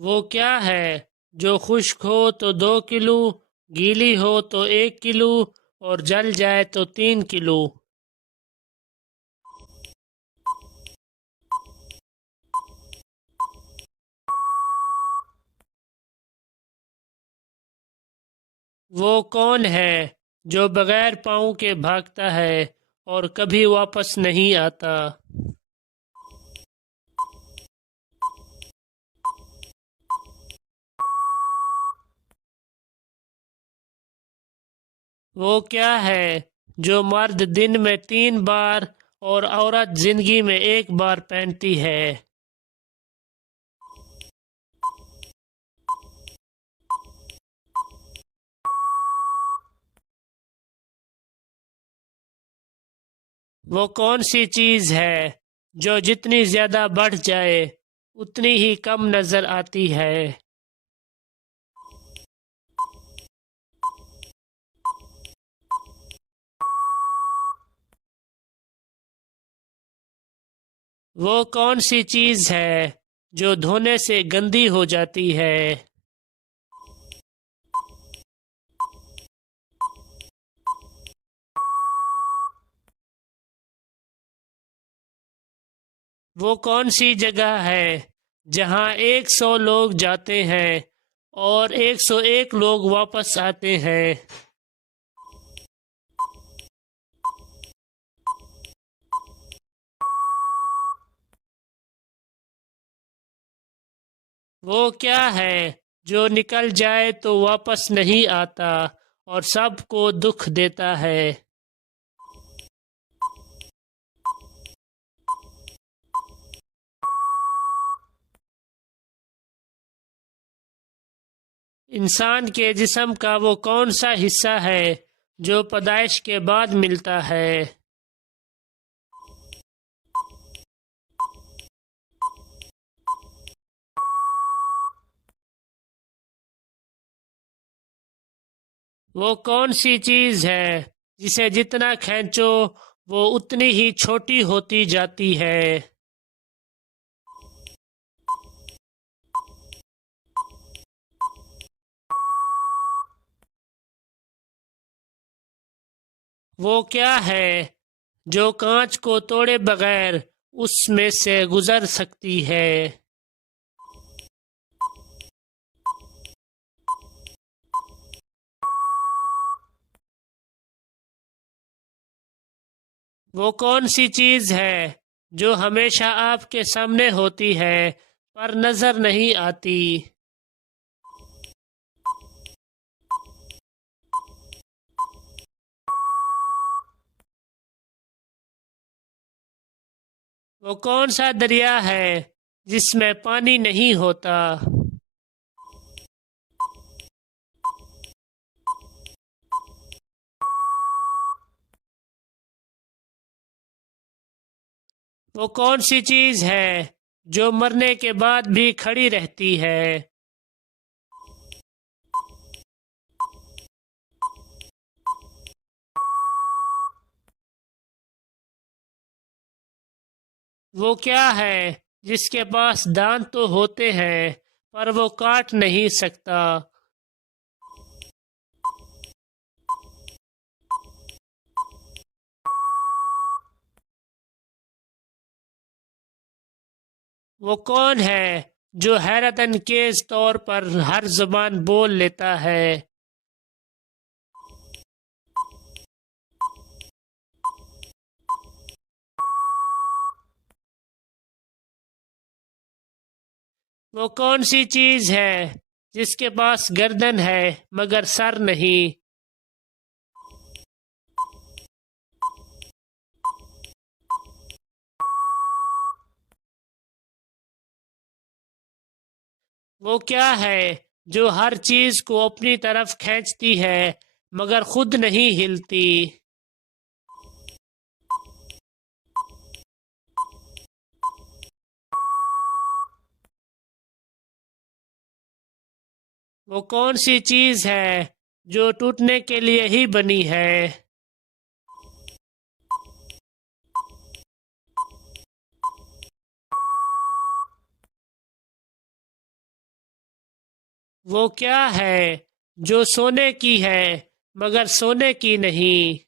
वो क्या है जो खुश्क हो तो 2 किलो, गीली हो तो 1 किलो और जल जाए तो 3 किलो। वो कौन है जो बगैर पाँव के भागता है और कभी वापस नहीं आता? वो क्या है जो मर्द दिन में 3 बार और औरत जिंदगी में 1 बार पहनती है? वो कौन सी चीज है जो जितनी ज्यादा बढ़ जाए उतनी ही कम नजर आती है? वो कौन सी चीज है जो धोने से गंदी हो जाती है? वो कौन सी जगह है जहाँ 100 लोग जाते हैं और 101 लोग वापस आते हैं? वो क्या है जो निकल जाए तो वापस नहीं आता और सबको दुख देता है? इंसान के जिस्म का वो कौन सा हिस्सा है जो पैदाइश के बाद मिलता है? वो कौन सी चीज है जिसे जितना खींचो वो उतनी ही छोटी होती जाती है? वो क्या है जो कांच को तोड़े बगैर उसमें से गुजर सकती है? वो कौन सी चीज है जो हमेशा आपके सामने होती है पर नजर नहीं आती? वो कौन सा दरिया है जिसमें पानी नहीं होता? वो कौन सी चीज है जो मरने के बाद भी खड़ी रहती है? वो क्या है जिसके पास दांत तो होते हैं पर वो काट नहीं सकता? वो कौन है जो हैरत अंगेज तौर पर हर जुबान बोल लेता है? वो कौन सी चीज है जिसके पास गर्दन है मगर सर नहीं? वो क्या है जो हर चीज को अपनी तरफ खींचती है मगर खुद नहीं हिलती? वो कौन सी चीज है जो टूटने के लिए ही बनी है? वो क्या है जो सोने की है मगर सोने की नहीं?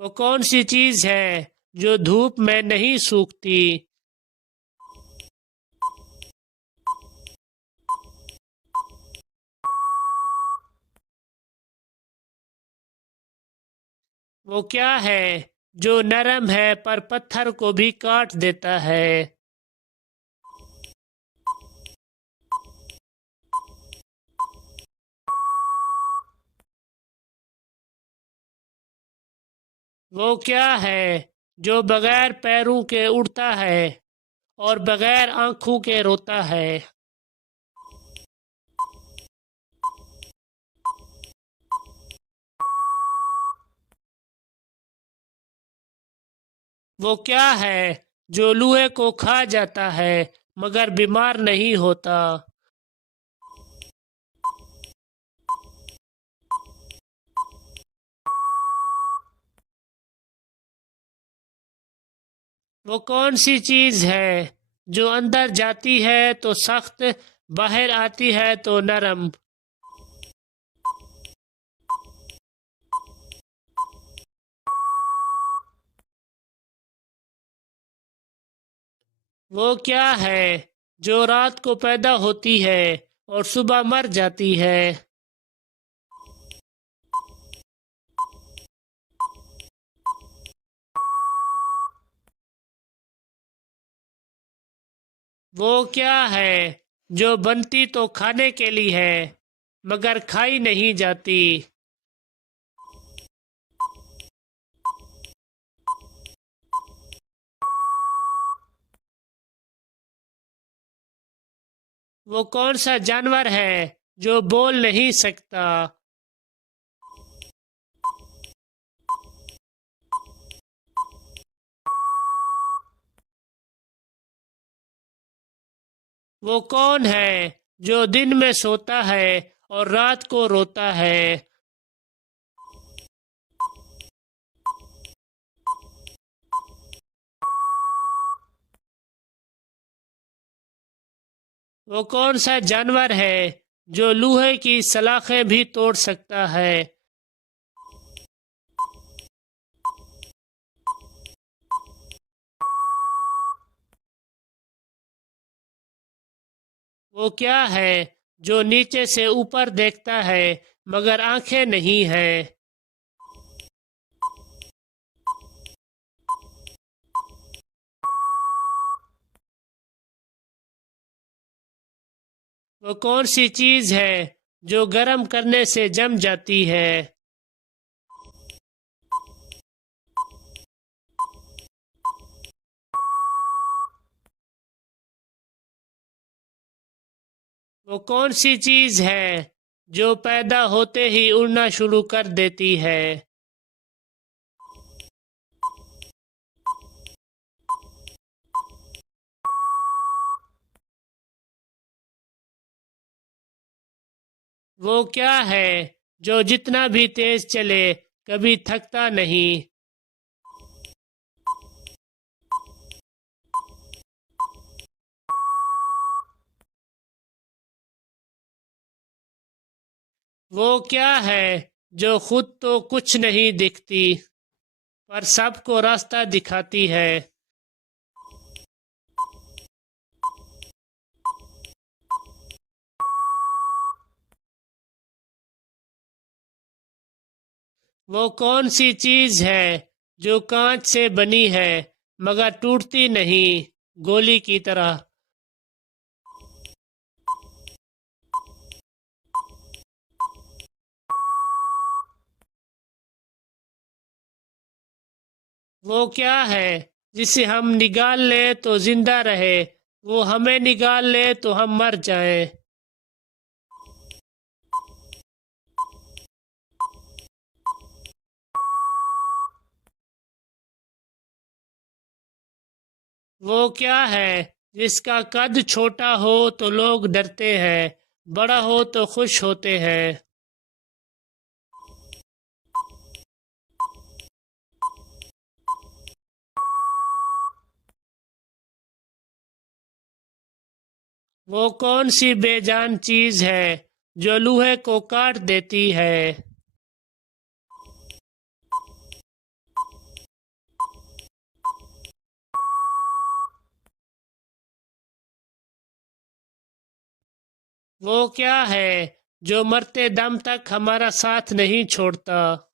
वो कौन सी चीज है जो धूप में नहीं सूखती? वो क्या है जो नरम है पर पत्थर को भी काट देता है? वो क्या है जो बगैर पैरों के उड़ता है और बगैर आंखों के रोता है? वो क्या है जो लूहे को खा जाता है मगर बीमार नहीं होता? वो कौन सी चीज है जो अंदर जाती है तो सख्त, बाहर आती है तो नरम? वो क्या है जो रात को पैदा होती है और सुबह मर जाती है? वो क्या है जो बनती तो खाने के लिए है मगर खाई नहीं जाती? वो कौन सा जानवर है जो बोल नहीं सकता? वो कौन है जो दिन में सोता है और रात को रोता है? वो कौन सा जानवर है जो लोहे की सलाखें भी तोड़ सकता है? वो क्या है जो नीचे से ऊपर देखता है मगर आंखें नहीं है? वो कौन सी चीज है जो गर्म करने से जम जाती है? वो कौन सी चीज है जो पैदा होते ही उड़ना शुरू कर देती है? वो क्या है जो जितना भी तेज चले कभी थकता नहीं? वो क्या है जो खुद तो कुछ नहीं दिखती पर सबको रास्ता दिखाती है? वो कौन सी चीज है जो कांच से बनी है मगर टूटती नहीं, गोली की तरह? वो क्या है जिसे हम निकाल लें तो जिंदा रहे, वो हमें निकाल ले तो हम मर जाएं? वो क्या है जिसका कद छोटा हो तो लोग डरते हैं, बड़ा हो तो खुश होते हैं? वो कौन सी बेजान चीज है जो लोहे को काट देती है? वो क्या है जो मरते दम तक हमारा साथ नहीं छोड़ता?